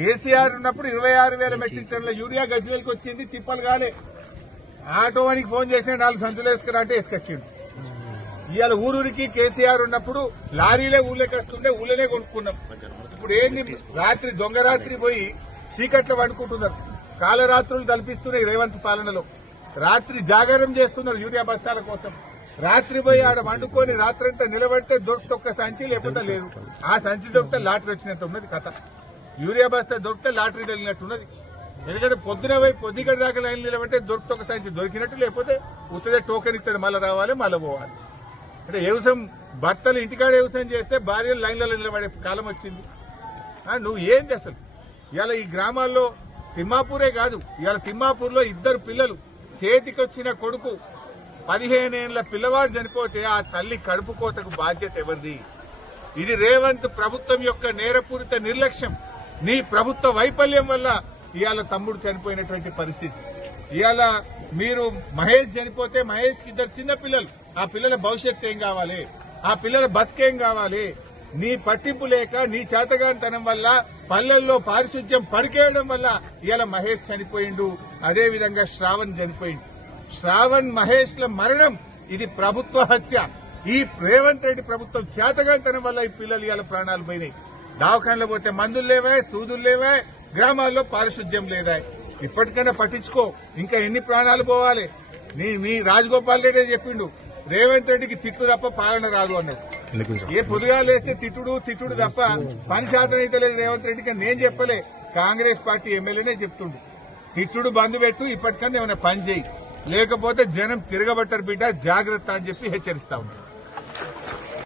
కేసీఆర్ ఉన్నప్పుడు ఇరవై ఆరు వేల మెట్రిక్ టన్నుల యూరియా గజ్వేల్కి వచ్చింది తిప్పలు కాలే ఆటో వానికి ఫోన్ చేసిన నాలుగు సంచులు వేసుకురా అంటే వేసుకొచ్చిండు. ఇవాళ ఊరూరికి కేసీఆర్ ఉన్నప్పుడు లారీలే ఊళ్ళోకి వస్తుండే ఊళ్ళోనే కొనుక్కున్నాం. ఇప్పుడు ఏంది? రాత్రి దొంగ రాత్రి పోయి చీకట్లో వండుకుంటున్నారు కాలరాత్రులు తలపిస్తున్నాయి రేవంత్ పాలనలో. రాత్రి జాగారం చేస్తున్నారు యూరియా బస్తాల కోసం. రాత్రి పోయి ఆడ వండుకొని రాత్రంతా నిలబడితే దొరికితే ఒక్క సంచి లేకపోతే లేదు. ఆ సంచి దొరికితే లాటరీ వచ్చినంత ఉన్నది కథ. యూరియా బస్తా దొరికితే లాటరీ తగిలినట్టున్నది. ఎందుకంటే పొద్దున పోయి పొద్దుగడ దాకా లైన్ నిలబెట్టే దొరికితే ఒక సంచి దొరికినట్టు లేకపోతే ఉత్తదే టోకెన్ ఇస్తాడు మళ్ళీ రావాలి మళ్ళీ పోవాలి. అంటే వ్యవసాయం భర్తలు ఇంటికాడ వ్యవసాయం చేస్తే భార్యలు లైన్లలో నిలబడే కాలం వచ్చింది. నువ్వు ఏంది అసలు? ఇవాళ ఈ గ్రామాల్లో తిమ్మాపూరే కాదు ఇవాళ తిమ్మాపూర్లో ఇద్దరు పిల్లలు చేతికొచ్చిన కొడుకు పదిహేనేళ్ళ పిల్లవాడు చనిపోతే ఆ తల్లి కడుపు కోతకు బాధ్యత ఎవరిది? ఇది రేవంత్ ప్రభుత్వం యొక్క నేరపూరిత నిర్లక్ష్యం. నీ ప్రభుత్వ వైఫల్యం వల్ల ఇవాళ తమ్ముడు చనిపోయినటువంటి పరిస్థితి. ఇవాళ మీరు మహేష్ చనిపోతే మహేష్కి ఇద్దరు చిన్న పిల్లలు. ఆ పిల్లల భవిష్యత్తు ఏం కావాలి? ఆ పిల్లల బతికేం కావాలి? నీ పట్టింపు లేక నీ చేతగానితనం వల్ల పల్లెల్లో పారిశుధ్యం పడికేయడం వల్ల ఇవాళ మహేష్ చనిపోయిండు. అదే విధంగా శ్రావణ్ చనిపోయిండు. శ్రావణ్ మహేష్ ల మరణం ఇది ప్రభుత్వ హత్య. ఈ రేవంత్ రెడ్డి ప్రభుత్వం చేతగానితనం వల్ల ఈ పిల్లలు ఇవాళ ప్రాణాలు పోయినాయి. దవాఖానలో పోతే మందులు లేవా సూదులు లేవా గ్రామాల్లో పారిశుధ్యం లేదా. ఇప్పటికైనా పట్టించుకో ఇంకా ఎన్ని ప్రాణాలు పోవాలి? నీ మీ రాజగోపాల్ రెడ్డి చెప్పిండు రేవంత్ రెడ్డికి తిట్లు తప్ప పాలన రాదు అన్నాడు. ఏ పొదుగా లేస్తే తిట్టుడు తిట్టుడు తప్ప పని శాతం అయితే లేదు రేవంత్ రెడ్డికి నేను చెప్పలే. కాంగ్రెస్ పార్టీ ఎమ్మెల్యేనే చెప్తుండు. తిట్టుడు బంద్ పెట్టు ఇప్పటికన్నా ఏమైనా పని చేయి. లేకపోతే జనం తిరగబట్టారు బిడ్డ జాగ్రత్త అని చెప్పి హెచ్చరిస్తా ఉన్నారు